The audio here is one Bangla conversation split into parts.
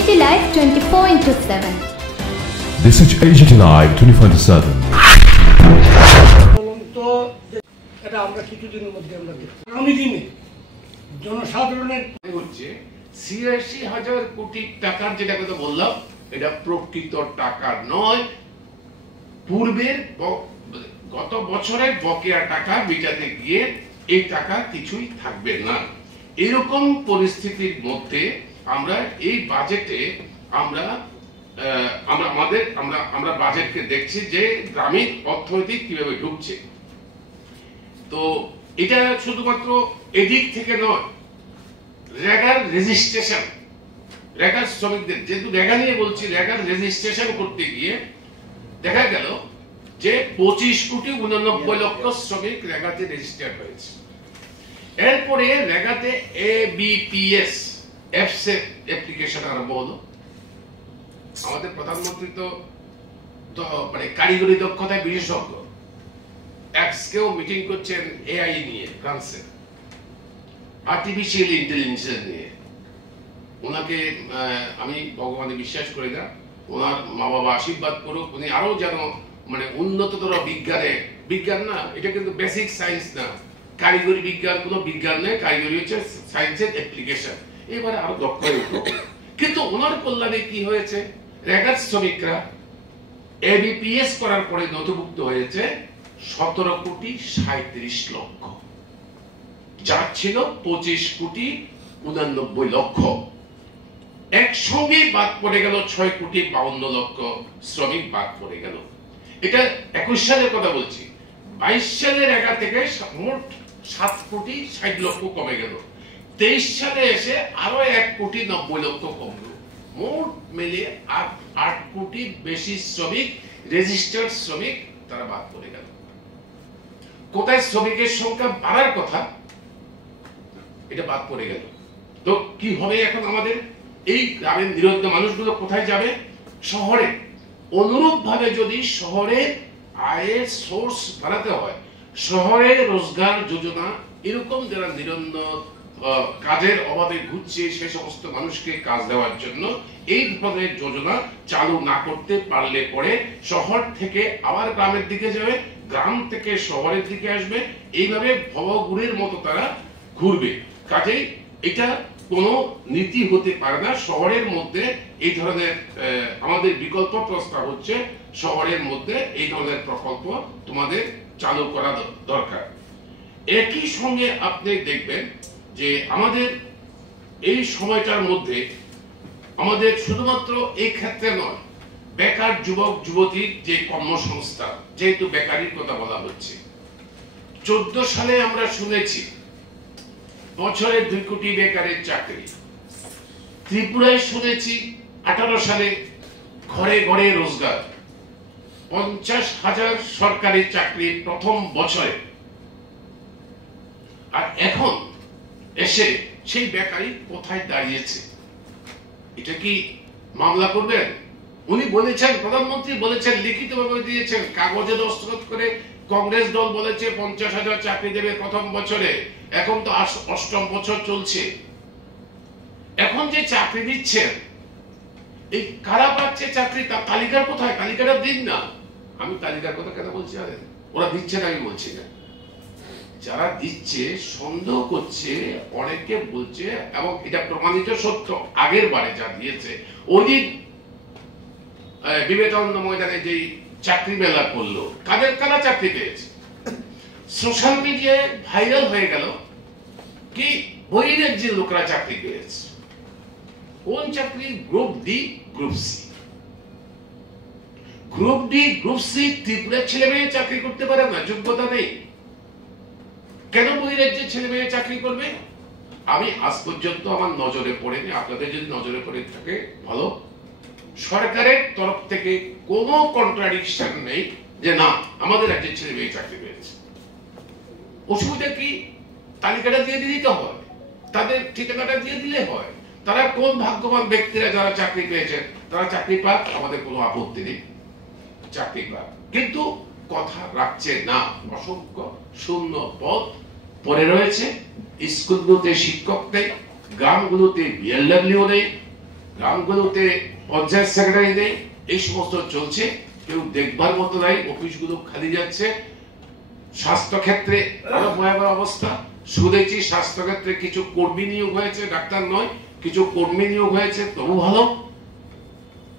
AGT Live 24/7. This is AGT Live 24/7. তো এটা আমরা কিছুদিনের মধ্যে আমরা আগামী দিনে জনসাধারণের হচ্ছে ৮৬,০০০ কোটি টাকার যেটা কথা বললাম, এটা প্রকৃত টাকা নয়, পূর্বের গত বছরের বকেয়া টাকা মেটাতে গিয়ে এই টাকা কিছুই থাকবে না। এরকম পরিস্থিতির মধ্যে আমরা এই বাজেটে আমরা বাজেটকে দেখছি যে গ্রামীণ অর্থনীতি কিভাবে ঢুকছে। তো এটা শুধুমাত্র এদিক থেকে নয়, রেগার রেজিস্ট্রেশন, রেগার শ্রমিকদের, যেহেতু রেগা নিয়ে বলছি, রেগার রেজিস্ট্রেশন করতে গিয়ে দেখা গেল যে ২৫,৮৯,০০,০০০ শ্রমিক রেগাতে রেজিস্টার্ড হয়েছে। এরপরে রেগাতে ABPS অ্যাপ্লিকেশন আরম্ভ হলো। আমাদের প্রধানমন্ত্রী তো মানে কারিগরি দক্ষতায় বিশেষজ্ঞ, এক্সকেও মিটিং করছেন AI নিয়ে, ফ্রান্সে আর্টিফিশিয়াল ইন্টেলিজেন্স নিয়ে। ওনাকে আমি ভগবানে বিশ্বাস করি না, ওনার মা বাবা আশীর্বাদ করুক, উনি আরো যেন মানে উন্নততর বিজ্ঞান না, এটা কিন্তু বেসিক সায়েন্স না, কারিগরি বিজ্ঞান কোনো বিজ্ঞান নেই, কারিগরি হচ্ছে সায়েন্সের অ্যাপ্লিকেশন, এবারে আরো দক্ষ হয়ে উঠলো। কিন্তু ওনার কল্যাণে কি হয়েছে, রেগার শ্রমিকরা ABPS করার পরে নথিভুক্ত হয়েছে ১৭,৩৭,০০,০০০, যার ছিল ২৫,৮৯,০০,০০০। একসঙ্গে বাদ পড়ে গেল ৬,৫২,০০,০০০ শ্রমিক বাদ পড়ে গেল। এটা ২১ সালের কথা বলছি। ২২ সালের রেগা থেকে মোট ৭,৬০,০০,০০০ কমে গেল। ২৩ সালে এসে আরো ১,৯০,০০,০০০ কমল। মোট মিলিয়ে ৮ কোটির বেশি শ্রমিক, রেজিস্টার্ড শ্রমিক, তারা বাদ পড়ে গেল। কোথায় শ্রমিকের সংখ্যা বাড়ার কথা, এটা বাদ পড়ে গেল। তো কি হবে এখন আমাদের? এই গ্রামের নিরুদ্যোগী মানুষগুলো কোথায় যাবে? শহরে। অনুরূপ ভাবে যদি শহরে আয়ের সোর্স বাড়াতে হয়, শহরে রোজগার যোজনা, এরকম যারা নিরন্তর কাজের অভাবে ঘুরছে সে সমস্ত মানুষকে কাজ দেওয়ার জন্য এই ধরনের যোজনা চালু না করতে পারলে পরে শহর থেকে আবার গ্রামের দিকে যাবে, গ্রাম থেকে শহরের দিকে আসবে, এইভাবে ভবঘুরের মতো তারা ঘুরবে। কাজেই এটা কোনো নীতি হতে পারে না। শহরের মধ্যে এই ধরনের আমাদের বিকল্প প্রস্তাব হচ্ছে, শহরের মধ্যে এই ধরনের প্রকল্প তোমাদের চালু করা দরকার। একই সঙ্গে আপনি দেখবেন যে আমাদের এই সময়টার মধ্যে আমাদের শুধুমাত্র এই ক্ষেত্রে নয়, বেকার যুবক যুবতীর যে কর্মসংস্থান, যেহেতু বেকারির কথা বলা হচ্ছে, 14 সালে আমরা শুনেছি বছরে 2 কোটি বেকারের চাকরি। ত্রিপুরায় শুনেছি 18 সালে ঘরে ঘরে রোজগার, 50,000 সরকারি চাকরি প্রথম বছরে। আর এখন এসে সেই বেকারি কোথায় দাঁড়িয়েছে? এটা কি মামলা করবেন? উনি বলেছেন, প্রধানমন্ত্রী বলেছেন, লিখিতভাবে দিয়েছেন, কাগজে দস্তখত করে কংগ্রেস দল বলেছে 50,000 চাকরি দেবে প্রথম বছরে। এখন তো 8ম বছর চলছে। এখন যে চাকরি দিচ্ছেন, এই কারা পাচ্ছে চাকরি, তার তালিকার কোথায়? তালিকাটা দিন না। আমি তালিকার কথা কেন বলছি? আরে ওরা দিচ্ছে না, আমি বলছি না, যারা দিচ্ছে সন্দেহ করছে, অনেকে বলছে, এবং এটা প্রমাণিত সত্য। আগের বারে যা দিয়েছে, ওই দিন বিবেকানন্দ ময়দানে যে চাকরি মেলা করলো, কারা চাকরি পেয়েছে? সোশ্যাল মিডিয়ায় ভাইরাল হয়ে গেল কি বহিরাজ্যের লোকরা চাকরি পেয়েছে। কোন চাকরি? Group D, group C. Group D, group C ত্রিপুরার ছেলে মেয়ে চাকরি করতে পারে না, যোগ্যতা নেই। কেন বহিরাজ্যের ছেলে মেয়ে চাকরি করবে? আমি আজ পর্যন্ত আমার নজরে পড়েনি, আপনাদের যদি নজরে পড়ে থাকে ভালো। সরকারের তরফ থেকে কোনো কন্ট্রাডিকশন নেই যে না আমাদের রাজ্যের ছেলে মেয়ে চাকরি পেয়েছে। অসুবিধা কি? তালিকাটা দিয়ে দিতে হয়, তাদের ঠিকানাটা দিয়ে দিলে হয়। তারা কোন ভাগ্যবান ব্যক্তিরা যারা চাকরি পেয়েছেন, তারা চাকরি পাক, আমাদের কোনো আপত্তি নেই, চাকরি পাক। কিন্তু কথা রাখছে না, অসংখ্য শূন্য পদ পড়ে রয়েছে। স্কুলগুলোতে শিক্ষক নেই, গ্রামগুলোতে BLW নেই, গ্রামগুলোতে পঞ্চায়েত সেক্রেটারি নেই, এই সমস্ত চলছে, কেউ দেখবার মতো নাই, অফিসগুলো খালি যাচ্ছে। স্বাস্থ্য ক্ষেত্রে আরো ভয়াবহ অবস্থা। শুনেছি স্বাস্থ্য ক্ষেত্রে কিছু কর্মী নিয়োগ হয়েছে, ডাক্তার নয়, কিছু কর্মী নিয়োগ হয়েছে, তবু ভালো।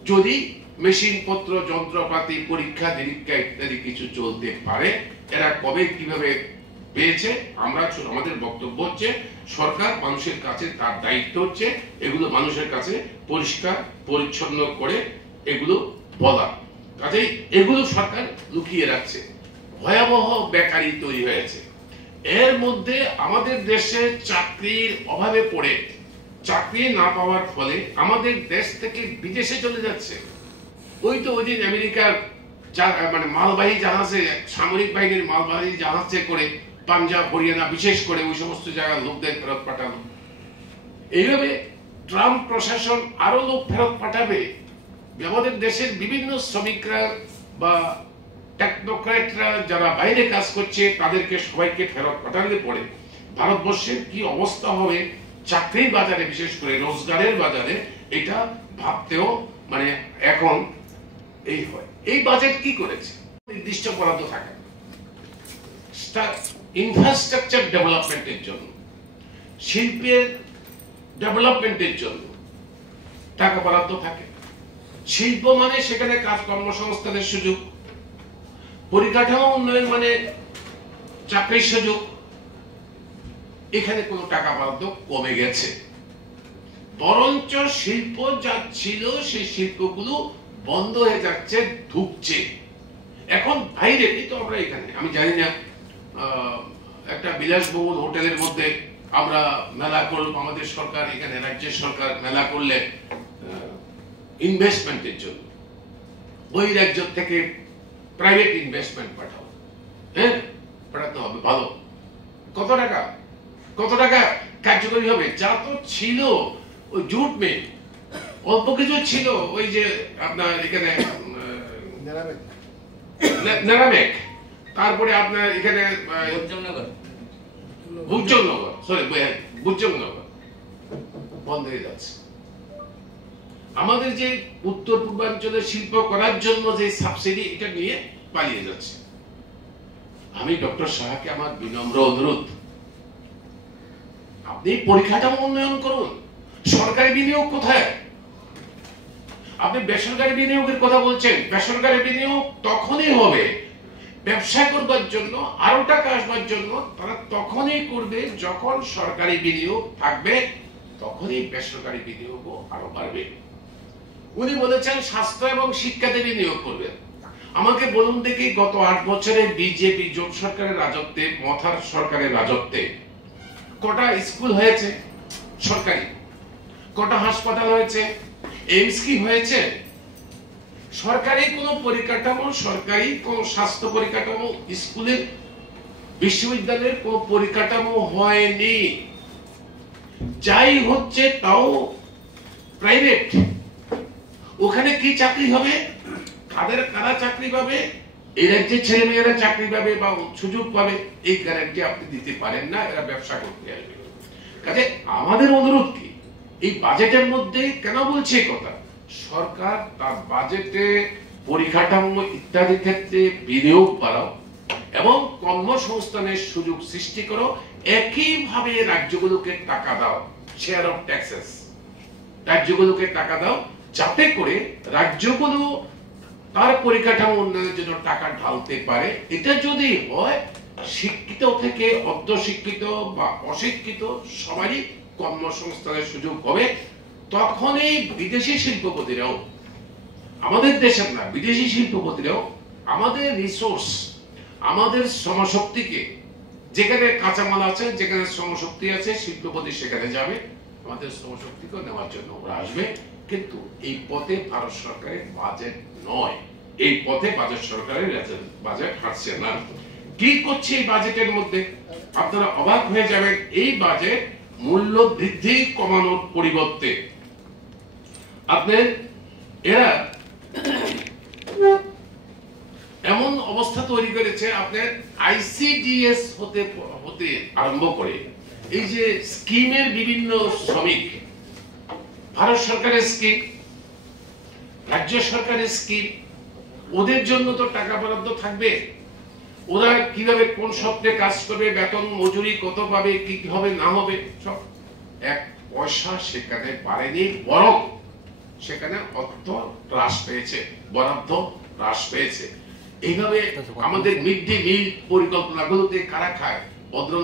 যদি মেশিন পত্র, যন্ত্রপাতি, পরীক্ষা নিরীক্ষা ইত্যাদি কিছু চলতে পারে, এরা কবে কিভাবে পেয়েছে, আমরা আমাদের বক্তব্য হচ্ছে সরকার মানুষের কাছে তার দায়িত্ব হচ্ছে এগুলো মানুষের কাছে পরিষ্কার পরিচ্ছন্ন করে এগুলো বলা। কাজেই এগুলো সরকার লুকিয়ে রাখছে। ভয়াবহ বেকারি তৈরি হয়েছে। এর মধ্যে আমাদের দেশে চাকরির অভাবে পড়ে চাকরি না পাওয়ার ফলে আমাদের দেশ থেকে বিদেশে চলে যাচ্ছে। ওই তো ওই দিন আমেরিকার মানে মালবাহী জাহাজে, সামরিক বাহিনীর মালবাহী জাহাজে করে পাঞ্জাব, হরিয়ানা, বিশেষ করে ওই সমস্ত জায়গার লোকদের ফেরত পাঠানো। এইভাবে ট্রাম্প প্রশাসন আরো লোক ফেরত পাঠাবে। আমাদের দেশের বিভিন্ন শ্রমিকরা বা টেকনোক্র্যাটরা যারা বাইরে কাজ করছে তাদেরকে সবাইকে ফেরত পাঠালে পড়ে ভারতবর্ষের কি অবস্থা হবে চাকরির বাজারে, বিশেষ করে রোজগারের বাজারে, এটা ভাবতেও মানে এখন এই হয়। এই বাজেট কি করেছে? নির্দিষ্ট বরাদ্দ থাকে ইনফ্রাস্ট্রাকচার ডেভেলপমেন্টের জন্য, শিল্পের ডেভেলপমেন্টের জন্য টাকা বরাদ্দ থাকে। শিল্প মানে সেখানে কাজ কর্মসংস্থানের সুযোগ, পরিকাঠামো উন্নয়ন মানে চাকরির সুযোগ। এখানে কোনো টাকা বরাদ্দ কমে গেছে, বরঞ্চ শিল্প যা ছিল সেই শিল্পগুলো বন্ধ হয়ে যাচ্ছে, ঢুকছে। এখন বাইরে তো আমরা এখানে, আমি জানি না, একটা বিলাসবহুল হোটেলের মধ্যে আমরা মেলা করলাম, আমাদের সরকার এখানে রাজ্যের সরকার মেলা করলে ইনভেস্টমেন্টের জন্য বহিরাজ্য থেকে প্রাইভেট ইনভেস্টমেন্ট পাঠাও, হ্যাঁ পাঠাতে হবে, ভালো। কত টাকা, কত টাকা কার্যকরী হবে? যা তো ছিল ওই জুট মিল, অল্প কিছু ছিল, ওই যে আপনার এখানে নারামেক, তারপরে আপনার এখানে বুজ্জনগর, সরি বুজ্জনগর বন্ধ হয়ে যাচ্ছে। আমাদের যে উত্তর পূর্বাঞ্চলে শিল্প করার জন্য যে সাবসিডি, এটা নিয়ে পালিয়ে যাচ্ছে। আমি ডক্টর সাহাকে আমার বিনম্র অনুরোধ, আপনি পরিকাঠামো উন্নয়ন করুন। সরকারি বিনিয়োগ কোথায়? আপনি বেসরকারি বিনিয়োগের কথা বলছেন। বেসরকারি বিনিয়োগ তখনই হবে, ব্যবসা করবার জন্য, আরো টাকা আসবার জন্য তারা তখনই করবে যখন সরকারি বিনিয়োগ থাকবে, তখনই বেসরকারি বিনিয়োগও আরো বাড়বে। উনি বলেছেন স্বাস্থ্য এবং শিক্ষাতে বিনিয়োগ করবেন। আমাকে বলুন দেখি, গত 8 বছরে বিজেপি জোট সরকারের রাজত্বে, মথার সরকারের রাজত্বে কটা স্কুল হয়েছে সরকারি? কটা হাসপাতাল হয়েছে? এইমস কি হয়েছে? সরকারি কোন পরিকাঠামো, সরকারি কোন স্বাস্থ্য পরিকাঠামো, স্কুলের, বিশ্ববিদ্যালয়ের কোন পরিকাঠামো হয়নি। যাই হচ্ছে তাও প্রাইভেট। ওখানে কি চাকরি হবে? কারা চাকরি পাবে? এই রাজ্যের ছেলে মেয়েরা চাকরি পাবে বা সুযোগ পাবে, এই গ্যারান্টি আপনি দিতে পারেন না। এরা ব্যবসা করতে আসবে। কাজে আমাদের অনুরোধ কি, এই বাজেটের মধ্যে কেন বলছে কথা, সরকার তার বাজেটে পরিকাঠামো ইত্যাদি ক্ষেত্রে বিনিয়োগ বাড়াও এবং কর্মসংস্থানের সুযোগ সৃষ্টি করো। একইভাবে রাজ্যগুলোকে টাকা দাও, শেয়ার অফ ট্যাক্সেস, রাজ্যগুলোকে টাকা দাও, যাতে করে রাজ্যগুলো তার পরিকাঠামো উন্নয়নের জন্য টাকা ঢালতে পারে। এটা যদি হয়, শিক্ষিত থেকে অর্ধশিক্ষিত বা অশিক্ষিত সবারই কর্মসংস্থানের সুযোগ হবে। তখনই বিদেশি শিল্পপতিরাও, আমাদের দেশের না, বিদেশি শিল্পপতিরাও আমাদের রিসোর্স, আমাদের শ্রমশক্তিকে, যেখানে কাঁচামাল আছে, যেখানে শ্রমশক্তি আছে, শিল্পপতি সেখানে যাবে, আমাদের শ্রমশক্তিকে নেওয়ার জন্য ওরা আসবে। কিন্তু এই পথে ভারত সরকারের বাজেট নয়, এই পথে ভারত সরকারের বাজেট হাঁটছে না। কি করছে এই বাজেটের মধ্যে? আপনারা অবাক হয়ে যাবেন। এই বাজেট মূল্য বৃদ্ধি কমানোর পরিবর্তে আপনার এরা এমন অবস্থা তৈরি করেছে, আপনার আইসিডিএস হতে আরম্ভ করে এই যে স্কিমের বিভিন্ন শ্রমিক, ভারত সরকারের স্কিম, রাজ্য সরকারের স্কিম, ওদের জন্য তো টাকা বরাদ্দ থাকবে। ওরা কিভাবে কোন সপ্তাহে কাজ করবে, বেতন মজুরি কত পাবে, কি হবে না হবে, সব এক পয়সা সেখানে বাড়েনি, বরং সেখানে অর্থ হ্রাস পেয়েছে, বরাদ্দ হ্রাস পেয়েছে। এইভাবে আমাদের মিড ডে মিল পরিকল্পনাগুলোতে কারা খায়?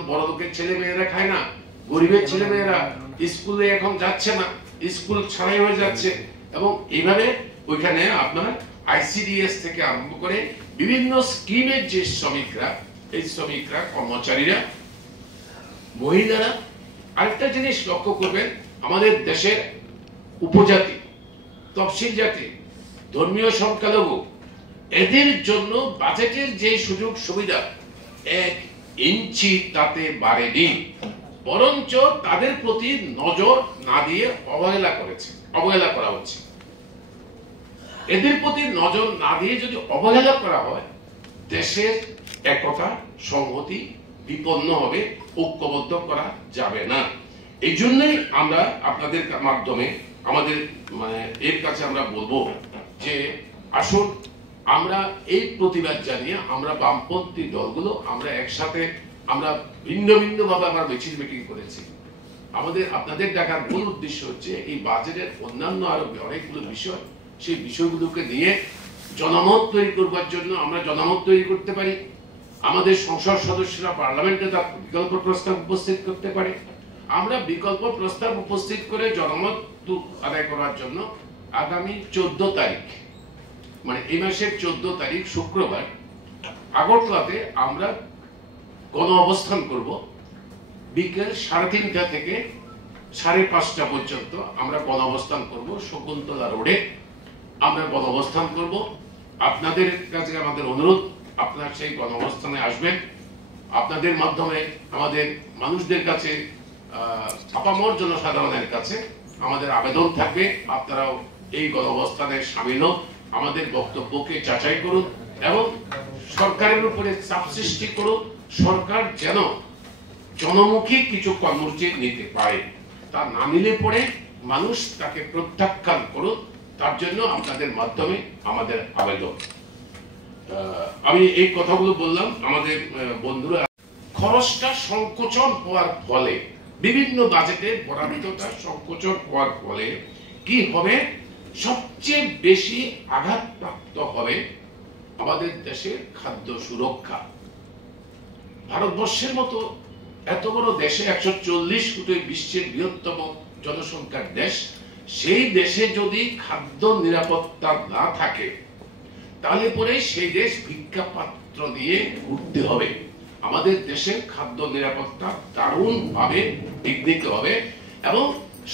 বড় লোকের ছেলে মেয়েরা খায় না, গরিবের ছেলে মেয়েরা স্কুলে এখন যাচ্ছে না, স্কুল ছাড়াই হয়ে যাচ্ছে। এবং এইভাবে ওইখানে আপনার আইসিডিএস থেকে আরম্ভ করে বিভিন্ন স্কিমের যে শ্রমিকরা, এই শ্রমিকরা, কর্মচারীরা, মহিলারা, আরেকটা জিনিস লক্ষ্য করবেন, আমাদের দেশের উপজাতি, তফসিল জাতি, ধর্মীয় সংখ্যালঘু, এদের জন্য বাজেটের যে সুযোগ সুবিধা 1 ইঞ্চি তাতে বাড়েনি, বরঞ্চ তাদের প্রতি নজর না দিয়ে অবহেলা করা হচ্ছে। এদের প্রতি নজর না দিয়ে যদি অবহেলা করা হয়, দেশের একতা সংহতি বিপন্ন হবে, ঐক্যবদ্ধ করা যাবে না। এই জন্যই আমরা আপনাদের মাধ্যমে আমাদের এর কাছে আমরা বলবো যে আপনারা আসুন, আমরা এই প্রতিবাদ জানিয়ে আমরা বামপন্থী দলগুলো আমরা একসাথে আমরা ভিন্ন ভিন্ন ভাবে আমরা মিছিল মিটিং করেছি। আপনাদের ডাকার মূল উদ্দেশ্য হচ্ছে এই বাজেটের অন্যান্য আরো অনেকগুলো বিষয়, সেই বিষয়গুলোকে নিয়ে জনমত তৈরি করবার জন্য আমরা জনমত তৈরি করতে পারি, আমাদের সংসদ সদস্যরা পার্লামেন্টে তার বিকল্প প্রস্তাব উপস্থিত করতে পারে। আমরা বিকল্প প্রস্তাব উপস্থিত করে জনমত আদায় করার জন্য আগামী 14 তারিখ, মানে এই মাসের 14 তারিখ শুক্রবার আগরতলাতে আমরা গণ অবস্থান করব। বিকেল 3:30 থেকে 5:30 পর্যন্ত আমরা গণ অবস্থান করব। শকুন্তলা রোডে আমরা গণ অবস্থান করব। আপনাদের কাছে আমাদের অনুরোধ, আপনারা সেই গণ অবস্থানে আসবেন। আপনাদের মাধ্যমে আমাদের মানুষদের কাছে, আপামর জনসাধারণের কাছে আমাদের আবেদন থাকবে, আপনারাও এই গণ অবস্থানে সামিল হোন, আমাদের বক্তব্যকে যাচাই করুন এবং সরকারের উপরে চাপ সৃষ্টি করুন। সরকার যেন জনমুখী কিছু কর্মসূচি নিতে পারে, তা না নিলে পরে মানুষ তাকে প্রত্যাখ্যান করুন। তার জন্য আপনাদের মাধ্যমে আমাদের আবেদন। আমি এই কথাগুলো বললাম। আমাদের বন্ধুরা, খরচটা সংকোচন হওয়ার ফলে, বিভিন্ন বাজেটে বরাদ্দটা সংকোচন হওয়ার ফলে কি হবে? সবচেয়ে বেশি আঘাতপ্রাপ্ত হবে আমাদের দেশের খাদ্য সুরক্ষা। ভারতবর্ষের মতো এত বড় দেশে, 140 কোটি বিশ্বের বৃহত্তম জনসংখ্যার দেশ, সেই দেশে যদি খাদ্য নিরাপত্তা না থাকে, তাহলে পরে সেই দেশ ভিক্ষা পাত্র দিয়ে ঘুরতে হবে। আমাদের দেশের খাদ্য নিরাপত্তা দারুণভাবে বৃদ্ধি হবে এবং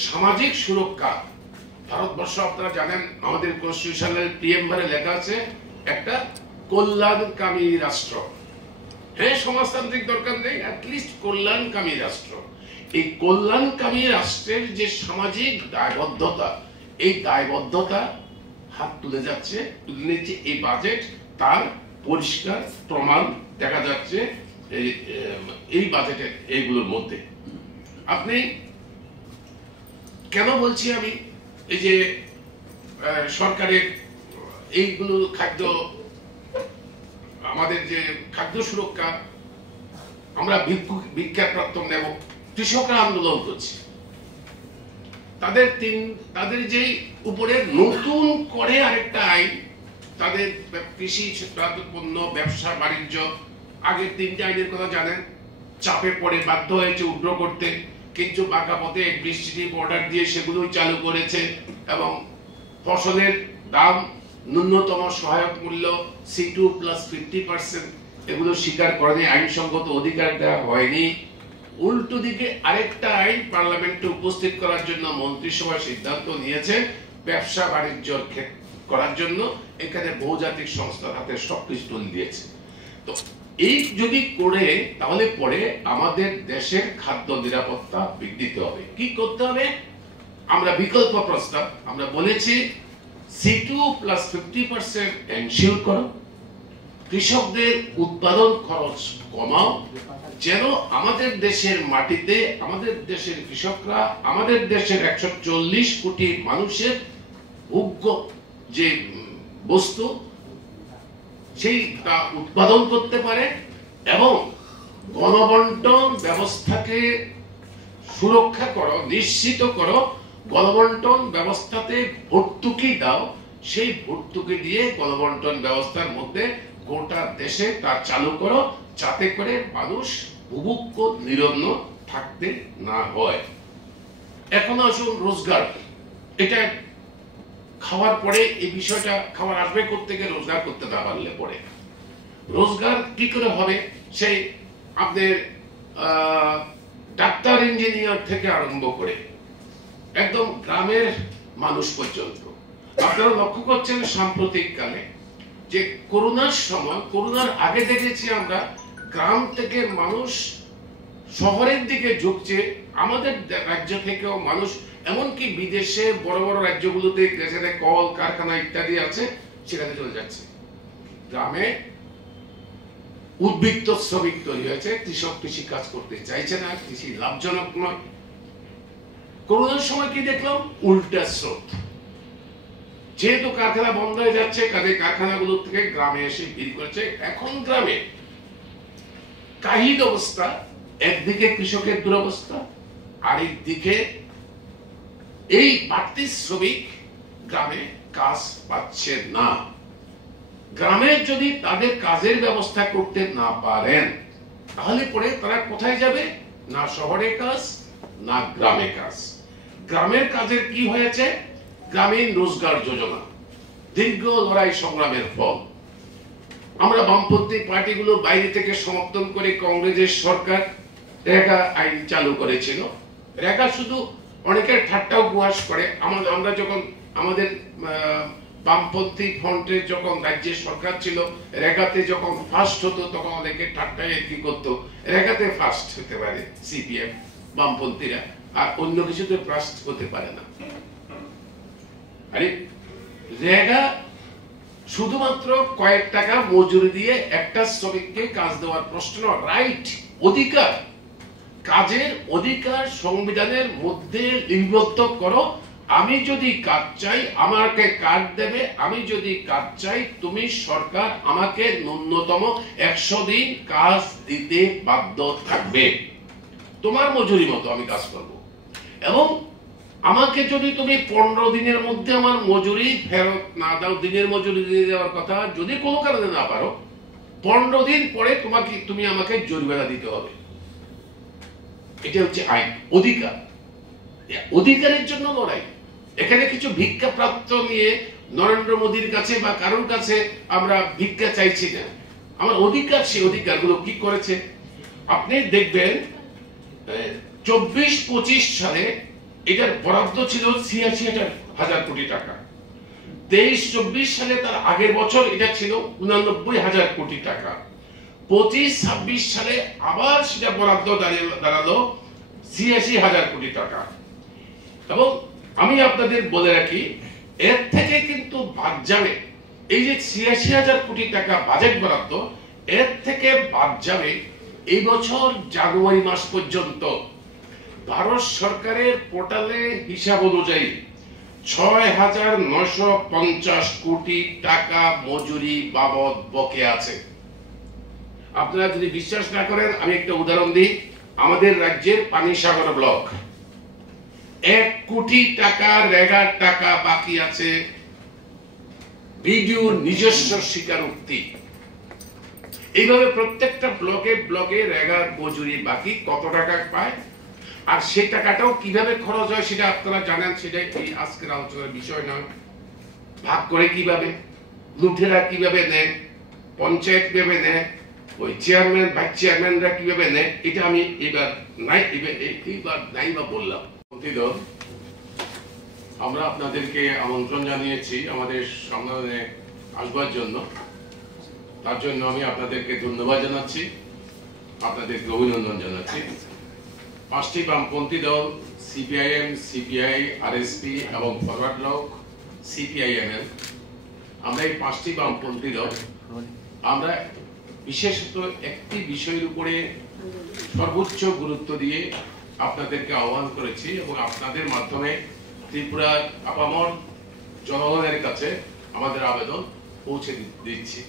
সামাজিক সুরক্ষা। ভারতবর্ষ, আপনারা জানেন, আমাদের কনস্টিটিউশনের প্রিএম্বারে লেখা আছে একটা কল্যাণকামী রাষ্ট্র। হ্যাঁ, সমাজতান্ত্রিক দরকার নেই, অ্যাটলিস্ট কল্যাণকামী রাষ্ট্র। এই কল্যাণকামী রাষ্ট্রের যে সামাজিক দায়বদ্ধতা, এই দায়বদ্ধতা হাত তুলে নিচ্ছে এই বাজেট। তার পরিষ্কার প্রমাণ দেখা যাচ্ছে এই বাজেটের এইগুলোর মধ্যে। আপনি কেন বলছি আমি, এই যে সরকারের এইগুলো খাদ্য, আমাদের যে খাদ্য সুরক্ষা, আমরা ভিক্ষাপ্রাপ্ত নেব, কৃষকরা আন্দোলন করছে, তাদের যে উপরে নতুন করে আরেকটা আইন, তাদের কৃষি পণ্য, ব্যবসা বাণিজ্য, আগের 3টে আইনের কথা জানেন, চাপে পড়ে বাধ্য হয়েছে উড্র করতে, কিন্তু বাঁকা পথে এডমিনিস্ট্রেটিভ অর্ডার দিয়ে সেগুলোই চালু করেছে এবং ফসলের দাম, ন্যূনতম সহায়ক মূল্য C2 + 50%, এগুলো স্বীকার করেনি, আইনসঙ্গত অধিকার দেওয়া হয়নি। উল্টো দিকে আরেকটা আইন পার্লামেন্টে উপস্থিত করার জন্য মন্ত্রিসভা সিদ্ধান্ত নিয়েছে ব্যবসা বাণিজ্য করার জন্য। এখানে বহুজাতিক সংস্থার হাতে সবকিছু তুলে দিয়েছে। তো এই যদি করে, তাহলে পরে আমাদের দেশের খাদ্য নিরাপত্তা বৃদ্ধি হবে। কি করতে হবে? আমরা বিকল্প প্রস্তাব আমরা বলেছি, C2 + 50% এনশিওর করো, কৃষকদের উৎপাদন খরচ কমাও, যেন আমাদের দেশের মাটিতে আমাদের দেশের কৃষকরা আমাদের দেশের 140 কোটি মানুষের ভোগ্য যে বস্তু সেইটা উৎপাদন করতে পারে এবং গণবন্টন ব্যবস্থাকে সুরক্ষা করো, নিশ্চিত করো, গণবন্টন ব্যবস্থাতে ভর্তুকি দাও, সেই ভর্তুকি দিয়ে গণবন্টন ব্যবস্থার মধ্যে গোটা দেশে তা চালু করো, যাতে করে মানুষ ভুভুক্ষ নিরন্ন থাকতে না হয়। এখন আসুন রোজগার, এটা খাওয়ার পরে এই বিষয়টা খাবার আসবে করতে রোজগার করতে না পারলে পরে রোজগার কি করে হবে? সেই আপনাদের ডাক্তার ইঞ্জিনিয়ার থেকে আরম্ভ করে একদম গ্রামের মানুষ পর্যন্ত আপনারা লক্ষ্য করছেন সাম্প্রতিক কালে যে করোনার সময়, করোনার আগে দেখেছি আমরা গ্রাম থেকে মানুষ শহরের দিকে ঝুঁকছে, আমাদের রাজ্য থেকেও মানুষ এমনকি বিদেশে বড় বড় রাজ্যগুলোতে যেখানে কল কারখানা ইত্যাদি আছে সেখানে চলে যাচ্ছে। গ্রামে উদ্বৃত্ত শ্রমিক তৈরি হয়েছে, কৃষক কৃষি কাজ করতে চাইছে না, কৃষি লাভজনক নয়। করোনার সময় কি দেখলাম? উল্টা স্রোত। যেহেতু কারখানা বন্ধ হয়ে যাচ্ছে, কাজে কারখানাগুলো থেকে গ্রামে এসে ভিড় করেছে। এখন গ্রামে কাহিল অবস্থা, একদিকে কৃষকের দুরবস্থা, আরেকদিকে এই বাড়তি শ্রমিক গ্রামে কাজ পাচ্ছে না। গ্রামে যদি তাদের কাজের ব্যবস্থা করতে না পারেন তাহলে পরে তারা কোথায় যাবে? না শহরে কাজ, না গ্রামে কাজ। গ্রামের কাজের কি হয়েছে? গ্রামীণ রোজগার যোজনা, দীর্ঘ লড়াই সংগ্রামের ফল। আমরা বামপন্থী পার্টিগুলো বাইরে থেকে সমর্থন করে কংগ্রেসের সরকার রেগা আইন চালু করেছিল। রেগা শুধু অনেকের ঠাট্টা উপহাস করে। আমরা যখন আমাদের বামপন্থী ফ্রন্টের যখন রাজ্যের সরকার ছিল, রেগাতে যখন ফার্স্ট হতো তখন অনেকে ঠাট্টায় কি করতো, রেগাতে ফার্স্ট হতে পারে সিপিএম বামপন্থীরা, আর অন্য কিছুতে ফার্স্ট হতে পারে না। আরে রেগা শুধুমাত্র কয়েক টাকা মজুরি দিয়ে একটা শ্রমিককে কাজ দেওয়ার প্রশ্ন, রাইট, অধিকার, কাজের অধিকার সংবিধানের মধ্যে লিপিবদ্ধ করো। আমি যদি কাজ চাই আমাকে কাজ দেবে, আমি যদি কাজ চাই তুমি সরকার আমাকে ন্যূনতম 100 দিন কাজ দিতে বাধ্য থাকবে, তোমার মজুরি মতো আমি কাজ করব। এবং আমাকে যদি তুমি 15 দিনের মধ্যে আমার মজুরি ফেরত না দাও, দিনের মজুরি দিয়ে দেওয়ার কথা, যদি কোনো কারণে না পারো 15 দিন পরে তুমি আমাকে জরিমানা দিতে হবে। এটা হচ্ছে আইন, অধিকার। অধিকারের জন্য লড়াই। এখানে কিছু ভিক্ষা প্রাপ্ত নিয়ে নরেন্দ্র মোদীর কাছে বা কারোর কাছে আমরা ভিক্ষা চাইছি না। আমার অধিকার, সেই অধিকারগুলো কি করেছে আপনি দেখবেন। 24-25 সালে এটার বরাদ্দ ছিল 86,000 কোটি টাকা। 23-24 সালে তার আগের বছর এটা ছিল 89,000 কোটি টাকা। 25-26 সালে আবার সেটা বরাদ্দ দাঁড়ালো 86,000 কোটি টাকা। এবং আমি আপনাদের বলে রাখি, এর থেকে কিন্তু বাদ যাবে এই যে 86,000 কোটি টাকা বাজেট বরাদ্দ, এর থেকে বাদ যাবে এই বছর জানুয়ারি মাস পর্যন্ত ভারত সরকারের পোর্টালে হিসাব অনুযায়ী 6,950 কোটি টাকা মজুরি বাবদ বকেয়া আছে। আপনারা যদি বিশ্বাস না করেন আমি একটা উদাহরণ দিই। আমাদের রাজ্যের পানিসাগর ব্লক 1 কোটি টাকা রেগার টাকা বাকি আছে। বিডিওর নিজস্ব স্বীকারোক্তি। এইভাবে প্রত্যেকটা ব্লকে রেগার মজুরি বাকি কত টাকা পায়, আর সেই টাকাটাও কিভাবে খরচ হয় সেটা আপনারা জানেন। সেটাই এই আজকের আলোচনার বিষয় নয়। ভাগ করে কিভাবে, লুঠেরা কিভাবে নেয়, পঞ্চায়েত কিভাবে নেয়, ওই চেয়ারম্যান ভাইস চেয়ারম্যানরা কিভাবে নেয়, এটা আমি এইবার নাই বা বললাম। আমরা আপনাদেরকে আমন্ত্রণ জানিয়েছি আমাদের সম্মেলনে আসবার জন্য। তার জন্য আমি আপনাদেরকে ধন্যবাদ জানাচ্ছি, আপনাদেরকে অভিনন্দন জানাচ্ছি। 5টি বামপন্থী দল সিপিআইএম, সিপিআই, আরএসপি এবং ফরওয়ার্ড ব্লক সিপিআইএমএল, আমরা এই 5টি বামপন্থী দল আমরা বিশেষত একটি বিষয়ের উপরে সর্বোচ্চ গুরুত্ব দিয়ে আপনাদেরকে আহ্বান করেছি এবং আপনাদের মাধ্যমে ত্রিপুরার আপামর জনগণের কাছে আমাদের আবেদন পৌঁছে দিচ্ছি।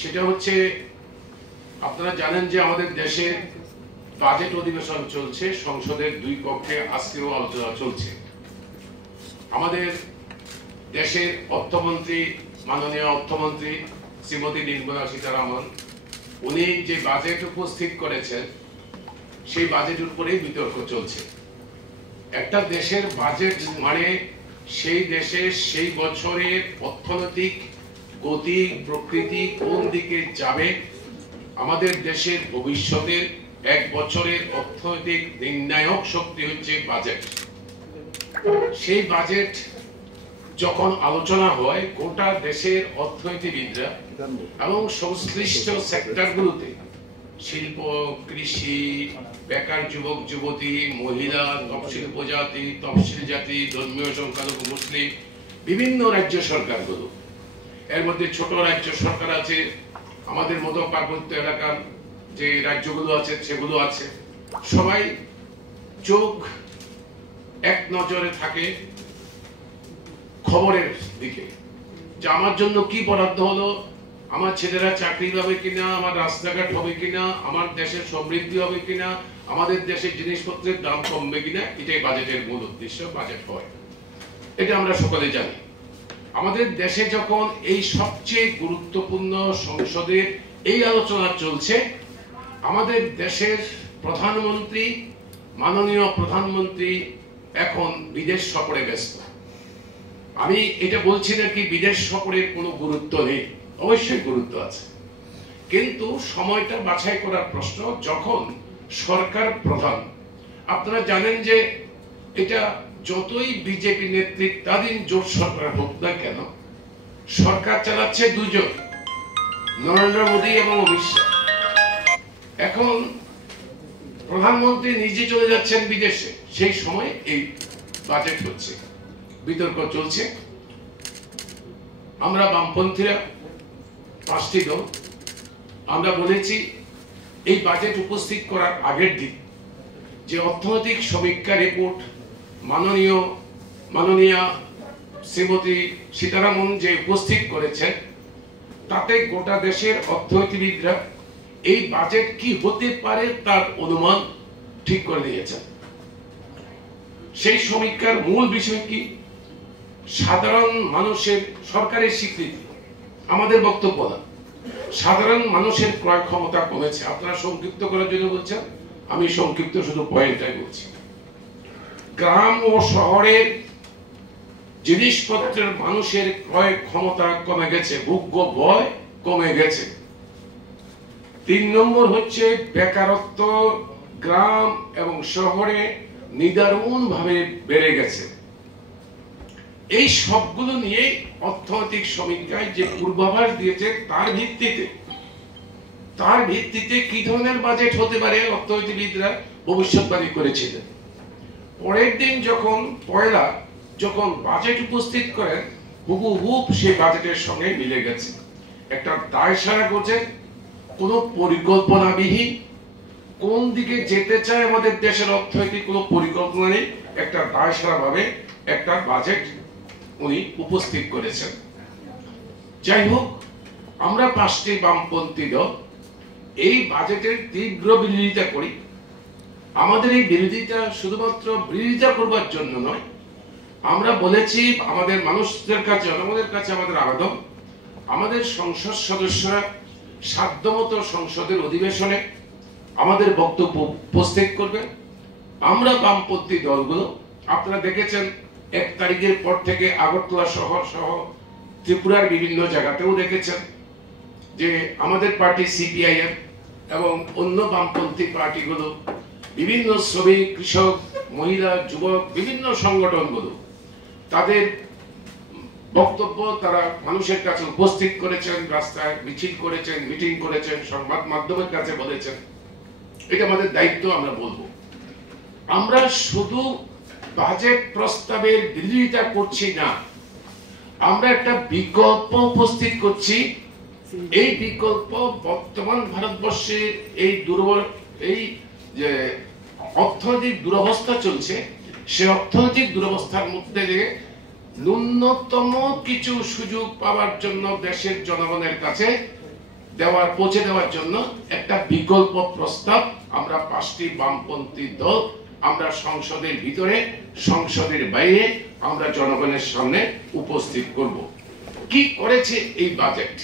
সেটা হচ্ছে, আপনারা জানেন যে আমাদের দেশে বাজেট অধিবেশন চলছে, সংসদের দুই কক্ষে আজকেও আলোচনা চলছে। আমাদের দেশের অর্থমন্ত্রী, মাননীয় অর্থমন্ত্রী শ্রীমতী নির্মলা সীতারামন, উনি যে বাজেট উপস্থিত করেছেন সেই বাজেটের উপরেই বিতর্ক চলছে। একটা দেশের বাজেট মানে সেই দেশের সেই বছরের অর্থনৈতিক গতি প্রকৃতি কোন দিকে যাবে, আমাদের দেশের ভবিষ্যতের এক বছরের অর্থনৈতিক নির্ণায়ক শক্তি হচ্ছে বাজেট। সেই বাজেট যখন আলোচনা হয়, গোটা দেশের অর্থনীতিবিদরা এবং সংশ্লিষ্ট সেক্টরগুলোতে শিল্প, কৃষি, বেকার যুবক যুবতী, মহিলা, তফসিল উপজাতি, তফসিল জাতি, ধর্মীয় সংখ্যালঘু মুসলিম, বিভিন্ন রাজ্য সরকারগুলো, এর মধ্যে ছোট রাজ্য সরকার আছে, আমাদের মতো পার্বত্য এলাকার যে রাজ্যগুলো আছে সেগুলো আছে, সবাই চোখ এক নজরে থাকে খবরের দিকে, যে আমার জন্য কি বরাদ্দ হলো, আমার ছেলেরা চাকরি পাবে কিনা, আমার রাস্তাঘাট হবে কিনা, আমার দেশের সমৃদ্ধি হবে কিনা, আমাদের দেশের জিনিসপত্রের দাম কমবে কিনা। এটাই বাজেটের মূল উদ্দেশ্য, বাজেট হয়, এটা আমরা সকলে জানি। আমাদের দেশে যখন এই সবচেয়ে গুরুত্বপূর্ণ সংসদের এই আলোচনা চলছে, আমাদের দেশের প্রধানমন্ত্রী, মাননীয় প্রধানমন্ত্রী এখন বিদেশ সফরে ব্যস্ত। আমি এটা বলছি না কি বিদেশ সফরের কোনো গুরুত্ব নেই, অবশ্যই গুরুত্ব আছে, কিন্তু সময়টা বাছাই করার প্রশ্ন। যখন সরকার প্রধান, আপনারা জানেন যে এটা যতই বিজেপি নেতৃত্বাধীন জোট সরকার হোক না কেন, সরকার চালাচ্ছে দুজন, নরেন্দ্র মোদী এবং অমিত শাহ। এখন প্রধানমন্ত্রী নিজে চলে যাচ্ছেন বিদেশে, সেই সময় এই বাজেট হচ্ছে, বিতর্ক চলছে। আমরা বামপন্থীরা 5টি দল আমরা বলেছি এই বাজেট উপস্থিত করার আগের দিন যে অর্থনৈতিক সমীক্ষা রিপোর্ট মাননীয় শ্রীমতী সীতারামন যে উপস্থিত করেছেন, তাতে গোটা দেশের অর্থনীতিবিদরা এই বাজেট কি হতে পারে তার অনুমান ঠিক করে দিয়েছেন। সেই সমীক্ষার মূল বিষয় কি? সাধারণ মানুষের, সরকারের স্বীকৃতি, আমাদের বক্তব্য না, সাধারণ মানুষের ক্রয় ক্ষমতা কমেছে। আপনারা সংক্ষিপ্ত করার জন্য বলছেন, আমি সংক্ষিপ্ত শুধু পয়েন্টটাই বলছি। গ্রাম ও শহরের জিনিসপত্রের মানুষের ক্রয় ক্ষমতা কমে গেছে, ভোগ্য ব্যয় কমে গেছে। 3 নম্বর হচ্ছে বেকারত্ব গ্রাম এবং শহরে নিদারুণ ভাবে বেড়ে গেছে। এই সবগুলো নিয়ে অর্থনৈতিক সমীক্ষায় যে পূর্বাভাস দিয়েছে তার ভিত্তিতে কি ধরনের বাজেট হতে পারে অর্থনীতিবিদরা ভবিষ্যৎবাণী করেছিলেন। পরের দিন যখন বাজেট উপস্থিত করেন, হুবহুব সেই বাজেটের সঙ্গে মিলে গেছে। একটা দায়সারা করছে, কোন পরিকল্পনাবিহীন, কোন দিকে যেতে চায় আমাদের দেশের অর্থনৈতিক কোনো পরিকল্পনা নেই, একটা দায়সারা ভাবে একটা বাজেট উনি উপস্থিত করেছেন। যাই হোক, আমরা 5টি বামপন্থী দল এই বাজেটের তীব্র বিরোধিতা করি। আমাদের এই বিরোধিতা শুধুমাত্র বিরোধিতা করবার জন্য নয়, আমরা বলেছি আমাদের মানুষদের কাছে, জনগণের কাছে আমাদের আবেদন, আমাদের সংসদ সদস্যরা সাধ্যমতো সংসদের অধিবেশনে আমাদের বক্তব্য উপস্থিত করবে। আমরা বামপন্থী দলগুলো, আপনারা দেখেছেন 1 তারিখের পর থেকে আগরতলা শহর সহ ত্রিপুরার বিভিন্ন জায়গাতেও দেখেছেন যে আমাদের পার্টি সিপিআইএম এবং অন্য বামপন্থী পার্টিগুলো, বিভিন্ন শ্রমিক, কৃষক, মহিলা, যুবক, বিভিন্ন সংগঠনগুলো তাদের বক্তব্য তারা মানুষের কাছে উপস্থিত করেছেন, রাস্তায় মিছিল করেছেন, মিটিং করেছেন, সংবাদ মাধ্যমের কাছে বলেছেন। এটা আমাদের দায়িত্ব, আমরা বলবো। আমরা শুধু বাজেট প্রস্তাবের বিরোধিতা করছি না, আমরা একটা বিকল্প উপস্থিত করছি এই বিকল্প বর্তমান ভারতবর্ষের এই দুর্বল এই যে অর্থনৈতিক দুরবস্থা চলছে, সে অর্থনৈতিক দুরবস্থার মধ্যে দিয়ে ন্যূনতম কিছু সুযোগ পাওয়ার জন্য দেশের জনগণের কাছে পৌঁছে দেওয়ার জন্য একটা বিকল্প প্রস্তাব আমরা 5টি বামপন্থী দল আমরা সংসদের ভিতরে সংসদের বাইরে আমরা জনগণের সামনে উপস্থিত করব। কি করেছে এই বাজেট?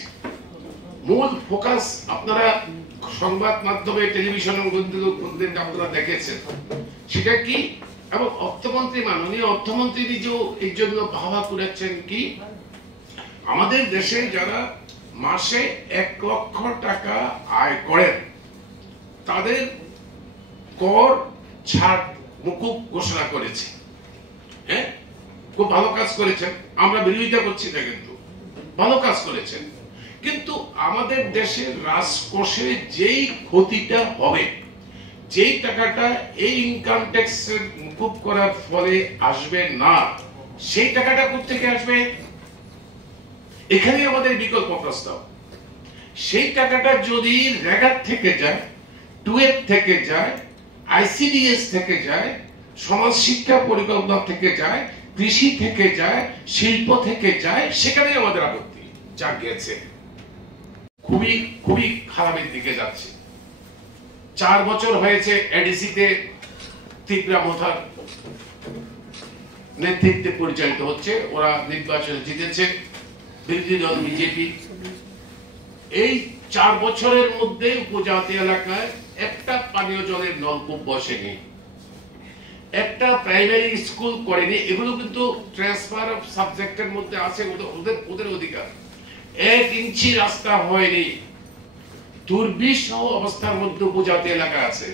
মূল ফোকাস আপনারা সংবাদ মাধ্যমে টেলিভিশন আপনারা দেখেছেন, সেটা কি? এবং অর্থমন্ত্রী মাননীয় অর্থমন্ত্রী নিজেও এই জন্য ভাবা করেছেন কি, আমাদের দেশে যারা মাসে 1 লক্ষ টাকা আয় করেন তাদের কর ছাড় মুকুব ঘোষণা করেছে। হ্যাঁ, খুব ভালো কাজ করেছেন, আমরা বিরোধিতা করছি না, কিন্তু ভালো কাজ করেছেন। কিন্তু আমাদের দেশের রাজকোষে যেই ক্ষতিটা হবে, যেই টাকাটা এই ইনকাম ট্যাক্সের মুকুব করার ফলে আসবে না, সেই টাকাটা কোথেকে আসবে? এখানে আমাদের বিকল্প প্রস্তাব। সেই টাকাটা যদি রেগার থেকে যায়, টুয়েব থেকে যায়, আইসিডিএস থেকে যায়, সমাজ শিক্ষা পরিকল্পনা থেকে যায়, কৃষি থেকে যায়, শিল্প থেকে যায়, সেখানে আমাদের আপত্তি জাগিয়েছে। খুবই খুবই খারাপের দিকে যাচ্ছে। 4 বছর হয়েছে এডিসিতে ত্রিপুরা মোথার নেতৃত্বে পরিচালিত হচ্ছে, ওরা নির্বাচনে জিতেছে, বিরোধী দল বিজেপি। এই 4 বছরের মধ্যে উপজাতি এলাকায় একটা পানীয় জলের নলকূপ বসেনি, একটা প্রাইমারি স্কুল করেনি। এগুলো কিন্তু ট্রান্সফার অফ সাবজেক্টের মধ্যে আছে, ওদের অধিকার। 1 ইঞ্চি রাস্তা হয়নি, দুর্বিষহ অবস্থার মধ্যে উপজাতি এলাকা আছে।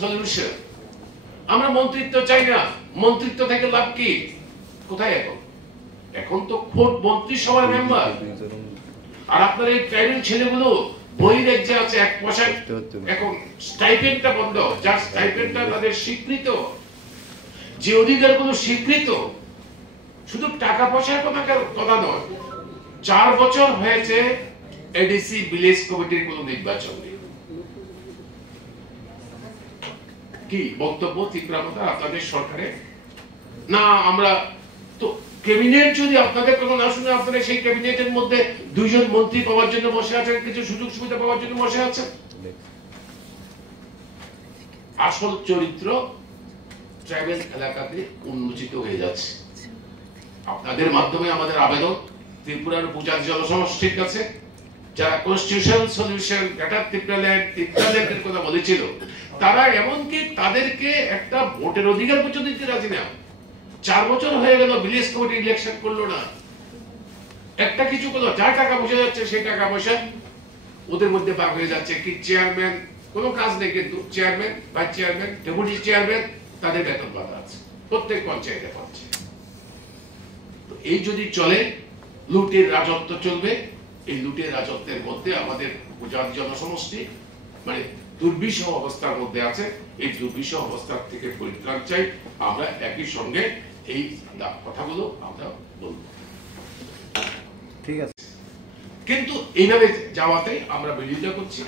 সলিউশন। আমরা মন্ত্রিত্ব চাই না, মন্ত্রিত্ব থেকে লাভ কি? কোথায় এখন তো খোদ মন্ত্রিসভার মেম্বার। আর আপনার এই ট্রাইবেল ছেলেগুলো বহিরাজ্যে আছে, 1 পয়সা এখন স্টাইপেন্ডটা বন্ধ, যার স্টাইপেন্ডটা তাদের স্বীকৃত, যে অধিকারগুলো স্বীকৃত, শুধু টাকা পয়সার কথা নয়। 4 বছর হয়েছে এডিসি ভিলেজ কমিটির কোনো নির্বাচন নেই। কি বক্তব্য ত্রিপুরা আপনাদের সরকারে? না, আমরা তো ক্যাবিনেট যদি আপনাদের কোনো না শুনে, আপনারা সেই ক্যাবিনেটের মধ্যে 2 জন মন্ত্রী পাওয়ার জন্য বসে আছেন, কিছু সুযোগ সুবিধা পাওয়ার জন্য বসে আছেন। আসল চরিত্র ট্রাইবেল এলাকাতে উন্মোচিত হয়ে যাচ্ছে। আপনাদের মাধ্যমে আমাদের আবেদন ত্রিপুরার উপজাতি জনসমষ্টির কাছে, যারা কনস্টিটিউশনাল সলিউশন গ্রেটার ত্রিপুরাল্যান্ডের কথা বলেছিল, তারা এমনকি তাদেরকে একটা ভোটের অধিকার পর্যন্ত দিতে রাজি না। 4 বছর হয়ে গেল, ভিলেজ কমিটি ইলেকশন করলো না, একটা কিছু করলো। যা টাকা পয়সা যাচ্ছে সেই টাকা পয়সা ওদের মধ্যে ভাগ হয়ে যাচ্ছে। কি চেয়ারম্যান কোনো কাজ নেই, কিন্তু chairman, vice chairman, deputy chairman তাদের বেতন ভাতা আছে, প্রত্যেক পঞ্চায়েতে পাচ্ছে। এই যদি চলে, লুটের রাজত্ব চলবে। এই লুটের রাজত্বের মধ্যে আমাদের উপজাতি জনসমষ্টি মানে দুর্বিষহ অবস্থার মধ্যে আছে। এই দুর্বিষহ অবস্থার থেকে পরিত্রাণ চাই। আমরা একই সঙ্গে এই কথাগুলো আমরা বলবো, ঠিক আছে? কিন্তু এইভাবে যাওয়াতে আমরা বিরোধিতা করছি।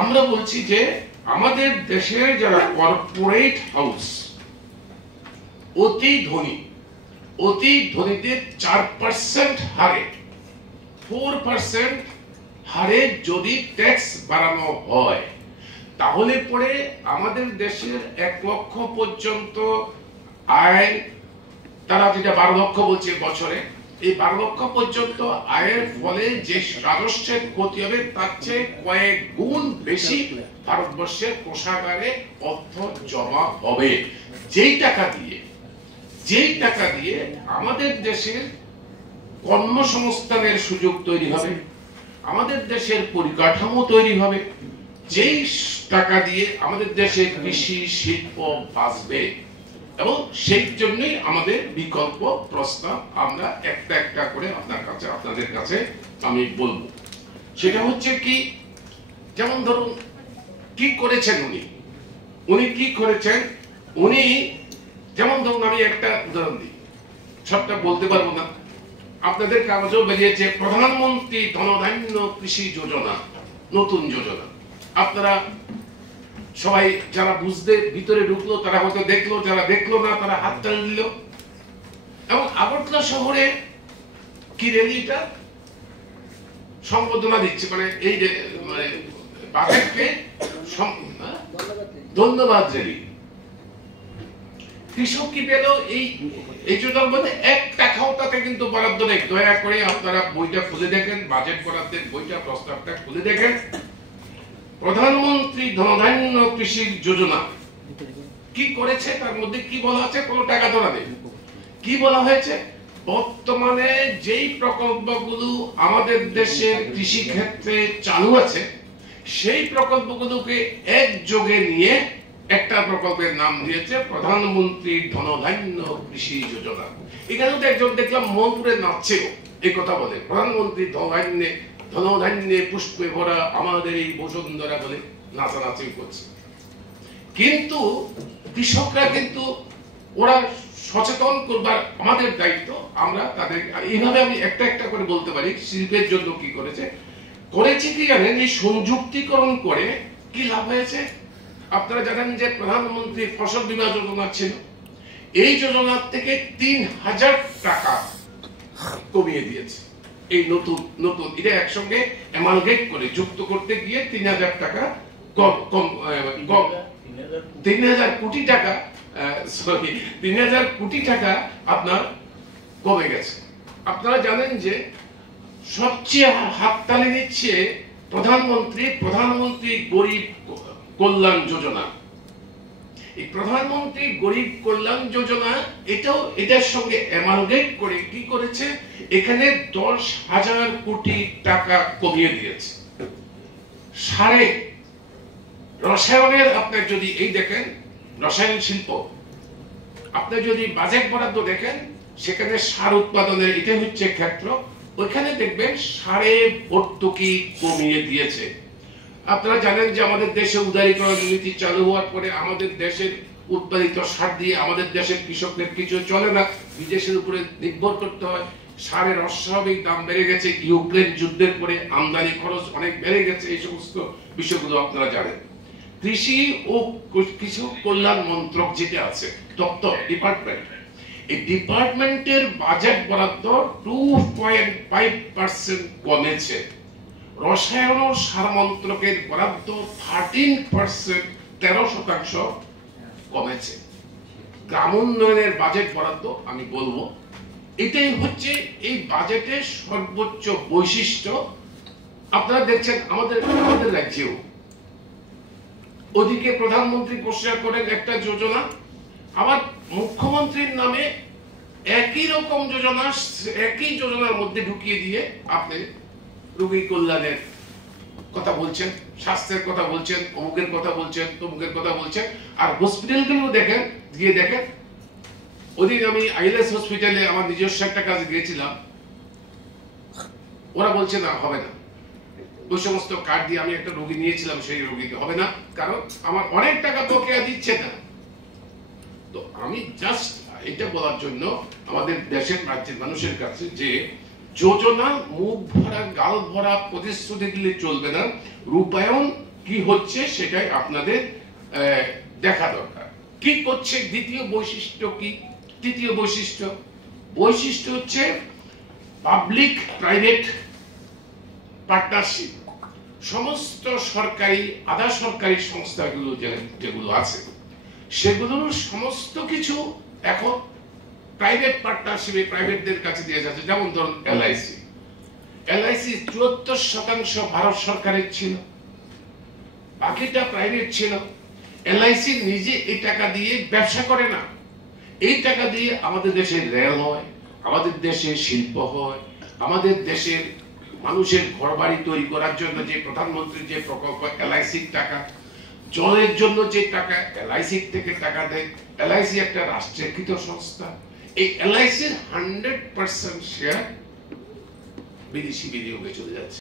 আমরা বলছি যে আমাদের দেশের যারা কর্পোরেট হাউস অতি ধনী, অতি ধনীদের 4% হারে 4% হারে যদি ট্যাক্স বাড়ানো হয়, তাহলে পরে আমাদের দেশের 1 লক্ষ পর্যন্ত আয়, তারা যেটা 12 লক্ষ বলছে বছরে, এই 12 লক্ষ পর্যন্ত আয়ের ফলে যে রাজস্বের ক্ষতি হবে তার চেয়ে কয়েক গুণ বেশি ভারতবর্ষের কোষাগারে অর্থ জমা হবে। যেই টাকা দিয়ে আমাদের দেশের কর্মসংস্থানের সুযোগ তৈরি হবে, আমাদের দেশের পরিকাঠামো তৈরি হবে, যেই টাকা দিয়ে আমাদের দেশের কৃষি শিল্প বাঁচবে। এবং সেই জন্যই আমাদের বিকল্প প্রস্তাব আমরা একটা একটা করে আপনাদের কাছে আমি বলবো। সেটা হচ্ছে কি, যেমন ধরুন কি করেছেন উনি কি করেছেন, উনি যেমন ধরুন আমি একটা উদাহরণ দিই, সবটা বলতে পারবো না, আপনাদের কাগজেও বেরিয়েছে প্রধানমন্ত্রী ধনধান্য কৃষি যোজনা, নতুন যোজনা। আপনারা সবাই যারা বুঝতে ভিতরে ঢুকলো তারা হয়তো দেখলো, যারা দেখলো না তারা হাত টান দিল। এবং আগরতলা শহরে কি র্যালিটা সম্বোধনা দিচ্ছে, মানে এই মানে বাজেটকে ধন্যবাদ র্যালি। কৃষক কি পেল এই যোজনার মধ্যে 1 টাকাও তাতে কিন্তু বরাদ্দ নেই। দয়া করে আপনারা বইটা খুলে দেখেন, বাজেট বরাদ্দের বইটা, প্রস্তাবটা খুলে দেখেন। প্রধানমন্ত্রী ধনধান্য কৃষি যোজনা কি করেছে, তার মধ্যে কি বলা আছে, কোনো টাকা ধরা নেই। কি বলা হয়েছে, বর্তমানে যেই প্রকল্পগুলো আমাদের দেশের কৃষি ক্ষেত্রে চালু আছে সেই প্রকল্পগুলোকে একযোগে নিয়ে একটা প্রকল্পের নাম দিয়েছে প্রধানমন্ত্রী ধনধান্য কৃষি যোজনা। এখানেও তো একজন দেখলাম মনপুরে নাচছে এই কথা বলে, প্রধানমন্ত্রী ধনধান্যে পুষ্পে ভরা আমাদের এই বসুন্ধরা বলে নাচানাচি করছে। কিন্তু কৃষকরা কিন্তু ওরা সচেতন করবার আমাদের দায়িত্ব, আমরা তাদের এইভাবে আমি একটা একটা করে বলতে পারি। শিল্পের জন্য কি করেছে কি জানেন, এই সংযুক্তিকরণ করে কি লাভ হয়েছে। আপনারা জানেন যে প্রধানমন্ত্রী ফসল বীমা যোজনা ছিল, এই যোজনার থেকে 3000 টাকা কমিয়ে দিয়েছে। এই নতুন এটা একসঙ্গে অ্যামালগেট করে যুক্ত করতে গিয়ে 3000 টাকা কম 3000 কোটি টাকা, সরি 3000 কোটি টাকা আপনার কমে গেছে। আপনারা জানেন যে সবচেয়ে হাততালি দিচ্ছে প্রধানমন্ত্রী গরিব কল্যাণ যোজনা। এই প্রধানমন্ত্রী গরিব কল্যাণ যোজনা এটার সঙ্গে অ্যামালগেট করে কি করেছে, এখানে 10,000 কোটি টাকা কমিয়ে দিয়েছে। সারে রসায়নের আপনার যদি এই দেখেন, রসায়ন শিল্প আপনি যদি বাজেট বরাদ্দ দেখেন, সেখানে সার উৎপাদনের এটা হচ্ছে ক্ষেত্র, ওইখানে দেখবেন সারে ভর্তুকি কমিয়ে দিয়েছে। আপনারা জানেন যে আমাদের দেশে উদারীকরণ নীতি চালু হওয়ার পরে আমাদের দেশের উৎপাদিত সার দিয়ে আমাদের দেশের কৃষকদের কিছু চলে না, বিদেশের উপরে নির্ভর করতে হয়। সারের অস্বাভাবিক দাম বেড়ে গেছে, ইউক্রেন যুদ্ধের পরে আমদানি খরচ অনেক বেড়ে গেছে। এই সমস্ত বিষয়গুলো আপনারা জানেন। কৃষি ও কৃষক কল্যাণ মন্ত্রক যেটা আছে, দপ্তর, ডিপার্টমেন্ট, এই ডিপার্টমেন্টের বাজেট বরাদ্দ 2.5% কমেছে। রসায়ন ও সার মন্ত্রকের বরাদ্দ 13% কমেছে। গ্রাম উন্নয়নের বাজেট বরাদ্দ আমি বলবো এটাই হচ্ছে এই বাজেটের সর্বোচ্চ বৈশিষ্ট্য। আপনারা দেখছেন আমাদের রাজ্যেও ওদিকে প্রধানমন্ত্রী ঘোষণা করেন একটা যোজনা, আবার মুখ্যমন্ত্রীর নামে একই রকম যোজনা একই যোজনার মধ্যে ঢুকিয়ে দিয়ে আপনি রোগী কল্যাণের কথা বলছেন, স্বাস্থ্যের কথা বলছেন, অমুকের কথা বলছেন, তমুকের কথা বলছেন। আর হসপিটালগুলো দেখেন, গিয়ে দেখেন। ওদিন আমি আইএলএস হসপিটালে আমার নিজস্ব একটা কাজে গিয়েছিলাম, ওরা বলছে না হবে না, ওই সমস্ত কার্ড দিয়ে আমি একটা রোগী নিয়েছিলাম, সেই রোগীকে হবে না, কারণ আমার অনেক টাকা বকেয়া দিচ্ছে না। তো আমি জাস্ট এটা বলার জন্য আমাদের দেশের রাজ্যের মানুষের কাছে যে যোজনা মুখ ভরা গাল ভরা প্রতিশ্রুতি দিলে চলবে না, রূপায়ণ কি হচ্ছে সেটাই আপনাদের দেখা দরকার। কি করছে, দ্বিতীয় বৈশিষ্ট্য কি? তৃতীয় বৈশিষ্ট্য হচ্ছে পাবলিক প্রাইভেট পার্টনারশিপ। সমস্ত সরকারি আধা সরকারি সংস্থাগুলো যেগুলো আছে সেগুলোর সমস্ত কিছু এখন প্রাইভেট পার্টনারশিপে প্রাইভেটদের কাছে দিয়ে যাচ্ছে। যেমন ধরুন এলআইসি 74% ভারত সরকারের ছিল, বাকিটা প্রাইভেট ছিল। এলআইসি নিজে এই টাকা দিয়ে ব্যবসা করে না, এই টাকা দিয়ে আমাদের দেশে রেল হয়, আমাদের দেশে শিল্প হয়, আমাদের দেশের মানুষের ঘরবাড়ি তৈরি করার জন্য যে প্রধানমন্ত্রীর যে প্রকল্প, এলআইসির টাকা, জলের জন্য যে টাকা এলআইসি থেকে টাকা দেয়। এলআইসি একটা রাষ্ট্রীয়কৃত সংস্থা। এই এলআইসির 100% শেয়ার বিদেশি বিনিয়োগে চলে যাচ্ছে।